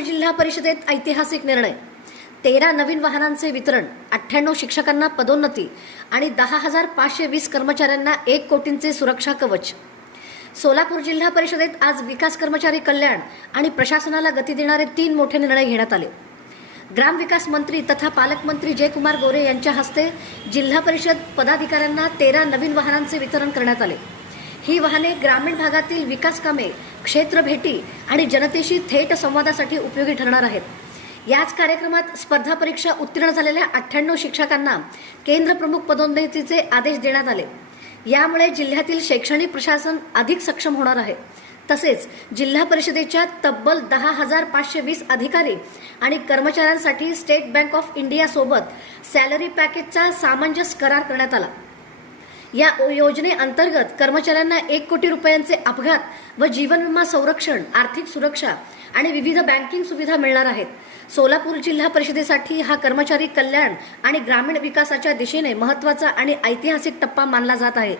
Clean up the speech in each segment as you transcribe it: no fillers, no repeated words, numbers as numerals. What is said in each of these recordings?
जिल्हा परिषदेत ऐतिहासिक निर्णय। 13 नवीन वाहनांचे वितरण, 98 शिक्षकांना पदोन्नती आणि 10,520 कर्मचाऱ्यांना 1 कोटींचे सुरक्षा कवच। सोलापूर जिल्हा परिषदेत आज विकास कर्मचारी कल्याण आणि प्रशासनाला गती देणारे 3 मोठे निर्णय घेण्यात आले। ग्रामविकास मंत्री तथा पालकमंत्री जयकुमार गोरे यांच्या हस्ते जिल्हा परिषद पदाधिकाऱ्यांना 13 नवीन वाहनांचे वितरण करण्यात आले। ही वाहने ग्रामीण भागातील विकास कामे, क्षेत्र भेटी आणि जनतेशी थेट संवादासाठी उपयोगी ठरणार आहेत। याच कार्यक्रमात स्पर्धा परीक्षा उत्तीर्ण झालेल्या 98 शिक्षकांना केंद्र प्रमुख पदोन्नतीचे आदेश देण्यात आले। यामुळे जिल्ह्यातील शैक्षणिक प्रशासन अधिक सक्षम होणार आहे। तसेच जिल्हा परिषदेच्या तब्बल 10,520 अधिकारी आणि कर्मचाऱ्यांसाठी स्टेट बँक ऑफ इंडिया सोबत सॅलरी पॅकेजचा सामंजस्य करार करण्यात आला। या योजनेअंतर्गत कर्मचाऱ्यांना 1 कोटी रुपयांचे अपघात व जीवन विमा संरक्षण, आर्थिक सुरक्षा आणि विविध बँकिंग सुविधा मिळणार आहेत। सोलापूर जिल्हा परिषदेसाठी हा कर्मचारी कल्याण आणि ग्रामीण विकासाच्या दिशेने महत्त्वाचा आणि ऐतिहासिक टप्पा मानला जात आहे।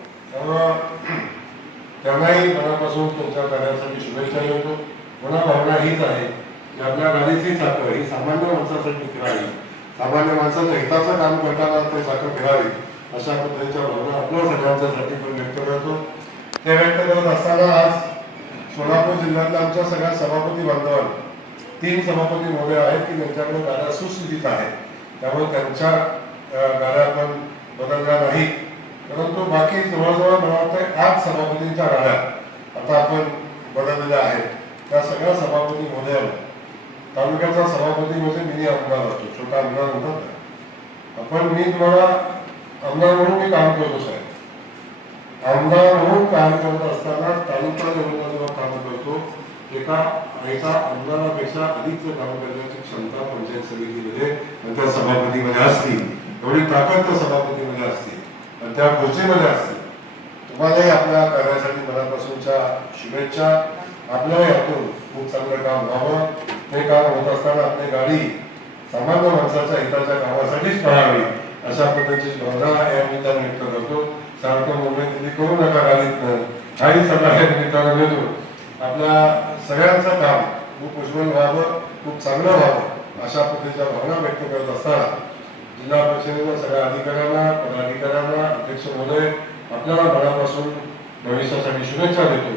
त्यांनाही मनापासून तुमच्या कार्यासाठी शुभेच्छा देतो। मला भावना हीच आहे की आपल्या गाडीची चाकं ही सामान्य माणसासाठी फिरावी, सामान्य माणसाच्या हिताचं काम करताना ते चाकं फिरावी, अशा पद्धतीच्या भावना आपल्या सगळ्यांच्यासाठी पण व्यक्त करतो। ते व्यक्त करत असताना आज सोलापूर जिल्ह्यातल्या आमच्या सगळ्या सभापती बांधवांना 3 सभापती महोदय आहेत की त्यांच्याकडे गाड्या सुस्थितीत आहेत, त्यामुळे त्यांच्या गाड्या आपण बदलल्या नाही, परंतु बाकी जवळजवळ मला वाटतं 8 सभापतींच्या गाड्या आता आपण बदललेल्या आहेत। त्या सगळ्या सभापती महोदयांना तालुक्याचा सभापती म्हणजे मिनी आमदार असतो, छोटा आमदार म्हणतात आपण। मी तुम्हाला आमदार म्हणून मी काम करतो साहेब, आमदार म्हणून काम करत असताना तालुका लेवलला काम करतो। एका आमदारापेक्षा अधिकचं काम करण्याची क्षमता पंचायत समितीमध्ये आणि त्या सभापतीमध्ये असतील, एवढी ताकद त्या सभापतीमध्ये असते आणि त्या खुर्चीमध्ये असते। तुम्हालाही आपल्या कार्यासाठी मनापासूनच्या शुभेच्छा। आपल्या यातून खूप चांगलं काम व्हावं, ते काम होत असताना आपली गाडी सामान्य माणसाच्या हिताच्या कामासाठीच पळावी, अशा पद्धतीची भावना या निमित्ताने व्यक्त करतो। सारखं मुंबई दिल्ली करू नका गाडीत, आणि सगळ्या निमित्तानं भेटू। आपल्या सगळ्यांचं काम खूप उज्ज्वल व्हावं, खूप चांगलं व्हावं, अशा पद्धतीच्या भावना व्यक्त करत असताना जिल्हा परिषदेच्या सगळ्या अधिकाऱ्यांना, पदाधिकाऱ्यांना, अध्यक्ष महोदय आपल्याला मनापासून भविष्यासाठी शुभेच्छा देतो।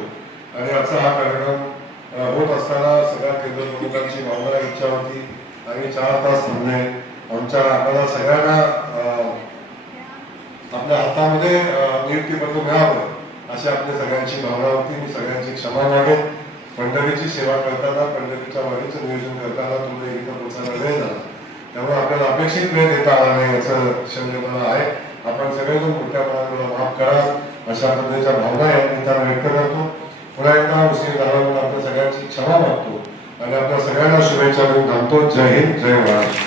आणि आजचा हा कार्यक्रम होत असताना सगळ्या केंद्र प्रमुखांची भावना, इच्छा होती आणि 4 तास थांबणे आमच्या आम्हाला सगळ्यांना आपल्या हातामध्ये नियुक्तीपत्र मिळावं अशी आपल्या सगळ्यांची भावना होती। मी सगळ्यांची क्षमा मागेन। पंढरीची सेवा करताना, पंढरीच्या वारीचं नियोजन करताना तुम्हाला इथं पोहोचायला वेळ झाला, त्यामुळे आपल्याला अपेक्षित वेळ देता आला नाही याचं क्षम्य मला आहे। आपण सगळेजण मोठ्या प्रमाणात माफ करा, अशा पद्धतीच्या भावना या निमित्तानं व्यक्त करतो। पुन्हा एकदा उशीर झाला म्हणून आपल्या सगळ्यांची क्षमा मागतो आणि आपल्या सगळ्यांना शुभेच्छा देऊन थांबतो। जय हिंद, जय महाराष्ट्र।